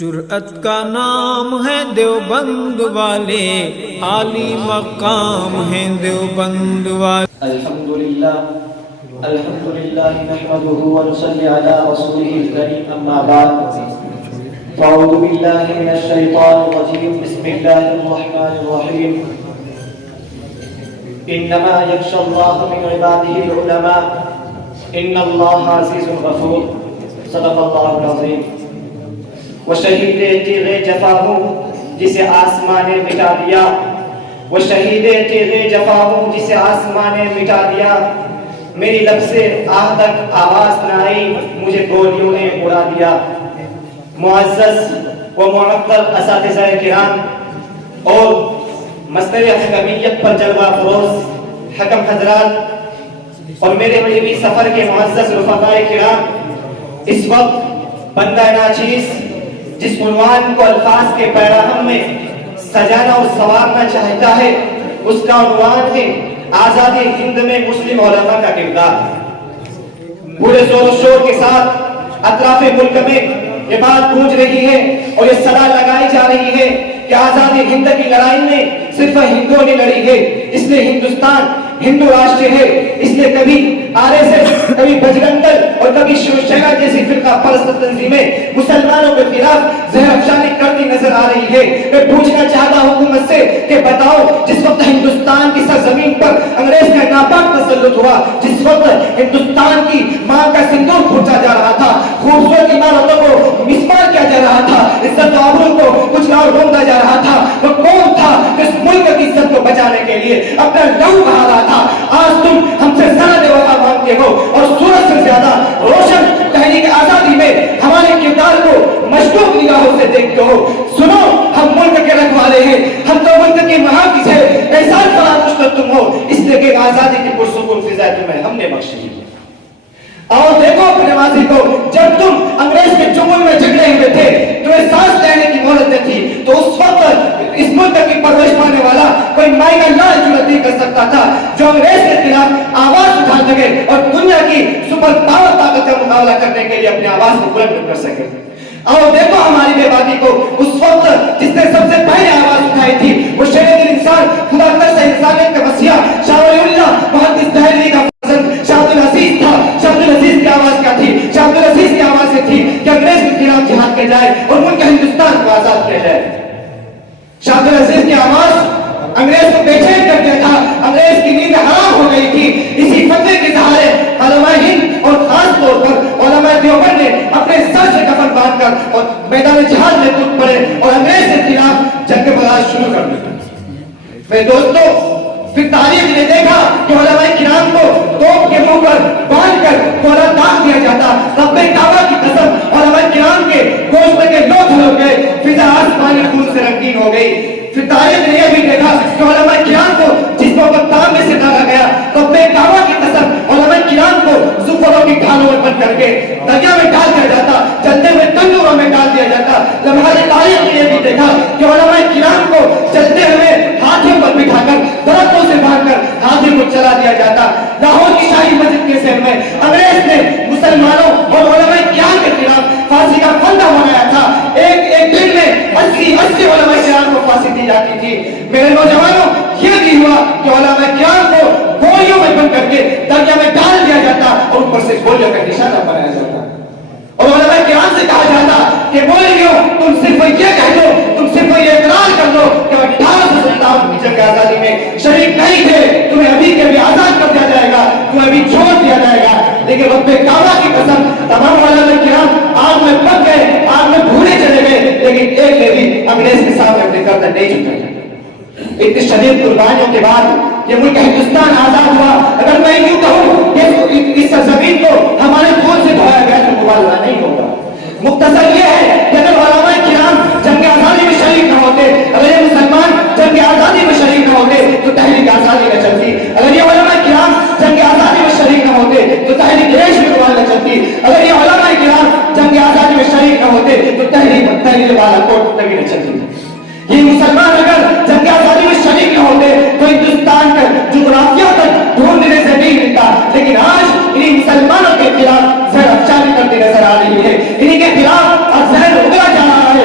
جرأت کا نام ہے دیوبند والے، عالی مقام ہے دیوبند والے۔ الحمدللہ نحمده ونصلي على رسوله الكريم اما بعد فاعوذ بالله من الشيطان الرجيم بسم الله الرحمن الرحيم انما يخشى الله من عباده العلماء ان الله عزيز غفور صدق اللہ العظیم۔ وہ شہید تیغ جفا ہوں جسے آسمان نے مٹا دیا، وہ شہید تیغ جفا ہوں جسے آسمان نے مٹا دیا، میری لب سے آہ تک آواز نہ آئی، مجھے گولیوں نے اڑا دیا۔ معزز و معطر اساتذہ کرام اور مصدر حکمیت پر جلوہ فروز حکم حضرات اور میرے مجھبی سفر کے معزز رفقائے کرام، اس وقت بندہ ناچیز جس عنوان کو الفاظ کے پیراہن میں سجانا اور سنوارنا چاہتا ہے، اس کا عنوان ہے آزادی ہند میں مسلم علماء کا کردار۔ پورے زور و شور کے ساتھ اطراف ملک میں یہ بات گونج رہی ہے اور یہ صدا لگائی جا رہی ہے کہ آزادی ہند کی لڑائی میں صرف ہندوؤں نے لڑی ہے، اس لیے ہندوستان ہندو راشٹر ہے، اس لیے کبھی RSS، کبھی بجرنگ دل اور کبھی شیو سینا جیسی فرقہ پرست تنظیمیں مسلمانوں کے خلاف زہر افشانی کرتی نظر آ رہی ہے۔ میں پوچھنا چاہتا ہوں حکومت سے کہ بتاؤ، جس وقت ہندوستان کی سرزمین پر انگریز کا ناپاک تسلط ہوا، جس وقت ہندوستان کی ماں کا سندور پھوٹا جا رہا تھا، خوبصورت عمارتوں کو مسمار کیا جا رہا تھا، عزت و آبرو کو کچھ اور ڈھونڈا جا رہا تھا، وہ کون تھا اس ملک کی عزت کو بچانے کے لیے اپنا لہو بہا رہا تھا؟ آج تم ہم سے سند وفا مانگتے ہو اور سورج سے زیادہ روشن تحریک آزادی میں ہمارے کردار کو مشکوک نگاہوں سے دیکھتے ہو۔ سنو، ہم ملک کے رکھوالے ہیں، ہم تو ملک کے محافظ ہیں، احسان فراموش کر تم ہو، اس لیے کہ آزادی کی پرسکون فضا تمہیں ہم نے بخشی ہے۔ اور دیکھو اپنے ماضی کو، جب تم انگریز کے چنگل میں جھگڑے ہوئے تھے، تمہیں سانس لینے کی مہلت نہ تھی، تو اس وقت اس ملک کی پرورش پانے والا کوئی مائیں کا لال جرأت نہیں کر سکتا تھا جو انگریز کے خلاف آواز اٹھا سکے اور دنیا کی سپر پاور طاقت کا مقابلہ کرنے کے لیے اپنی آواز کو بلند کر سکے۔ اور دیکھو ہماری بے بادی کو، اس وقت جس نے سب سے پہلے آواز اٹھائی تھی وہ شہید انسان، خدا ترس انسانیت کا مسیحا، شاہ ولی اللہ محدث دہلوی کا فرزند شاہ عبدالعزیز تھا۔ شاہ عبدالعزیز کی آواز کیا تھی؟ شاہ عبدالعزیز کی آواز یہ تھی کہ انگریز کے خلاف جہاد کیا جائے اور ملک ہندوستان کو آزاد کیا جائے۔ شاہ عبدالعزیز کی آواز انگریز کو بے چین کر دیا تھا، انگریز کی نیند حرام ہو گئی تھی۔ اسی فتوے کے سہارے علماء ہند اور خاص طور پر علماء دیوبند نے اپنے سر سے کفن باندھ کر اور میدان جہاد میں کود پڑے اور انگریز کے خلاف جنگ بغاز شروع کر دی۔ میرے دوستو، پھر تاریخ نے دیکھا کہ علماء کرام کو توپ کے منہ پر باندھ کر کوڑا داغ دیا جاتا۔ رب کعبہ کی قسم، علماء کرام کے گوشت کے لوتھ ہو گئے، فضا آسمانی خون سے رنگین ہو گئی۔ پھر تاریخ نے یہ بھی دیکھا کہ علماء کرام کو جسموں پر تانبے سے ڈالا گیا، رب کعبہ کی قسم علماء کرام کو زفروں کی ڈھالوں میں بند کر کے دریا میں ڈال دیا جاتا، جلتے ہوئے تندوروں میں ڈال دیا جاتا۔ ہماری تاریخ نے یہ بھی دیکھا کہ علماء کرام کو چلتے ہوئے ہاتھیوں پر بٹھا کر درختوں سے باندھ کر ہاتھی کو چلا دیا جاتا۔ لاہور کی شاہی مسجد کے سین میں انگریز نے مسلمانوں اور علماء کرام کے خلاف پھانسی کا پھندا بنایا تھا۔ ایک دن میں 80 علماء کرام کو پھانسی دی جاتی تھی۔ میرے نوجوانوں، یہ بھی ہوا کہ علماء کرام کو گولیوں میں بند کر کے دریا میں ڈال دیا جاتا اور اوپر سے گولیوں کا نشانہ بنایا جاتا اور علماء کرام سے کہا جاتا کہ گولیوں تم صرف یہ کہہ دو، تم صرف یہ اقرار کر دو کہ 1857 کی جنگ آزادی میں شریک نہیں تھے، تمہیں ابھی کے بھی آزاد کر دیا جائے گا، تمہیں ابھی چھوڑ دیا جائے گا۔ لیکن رب کعبہ کی قسم تمام علماء کرام آگ میں پک گئے، آگ میں بھونے چلے گئے، لیکن ایک نے بھی انگریز کے سامنے اپنے گردن نہیں جھکایا۔ اتنی شدید قربانیوں کے بعد یہ ملک ہندوستان آزاد ہوا۔ اگر میں یوں کہوں کہ اس سرزمین کو ہمارے خون سے دھویا گیا تو مبالغہ نہیں ہوگا۔ مختصر یہ ہے کہ اگر علماء کرام جنگ آزادی میں شریک نہ ہوتے، اگر یہ مسلمان جنگ آزادی میں شریک نہ ہوتے تو تحریک آزادی نہ چلتی۔ اگر یہ علماء کرام جنگ آزادی میں شریک نہ ہوتے تو تحریک ریش میں نہ چلتی۔ اگر یہ علماء کرام جنگ آزادی میں شریک نہ ہوتے تو تحریر والا کوٹ تبھی نہ چلتی۔ یہ مسلمان اگر جنگ آزادی میں شریک نہ ہوتے تو ہندوستان کا جغرافیہ تک ڈھونڈنے سے نہیں ملتا۔ لیکن آج انہیں مسلمانوں کے خلاف زہر افشانی کرتی نظر آ رہی ہے، انہیں کے خلاف زہر اگلا جا رہا ہے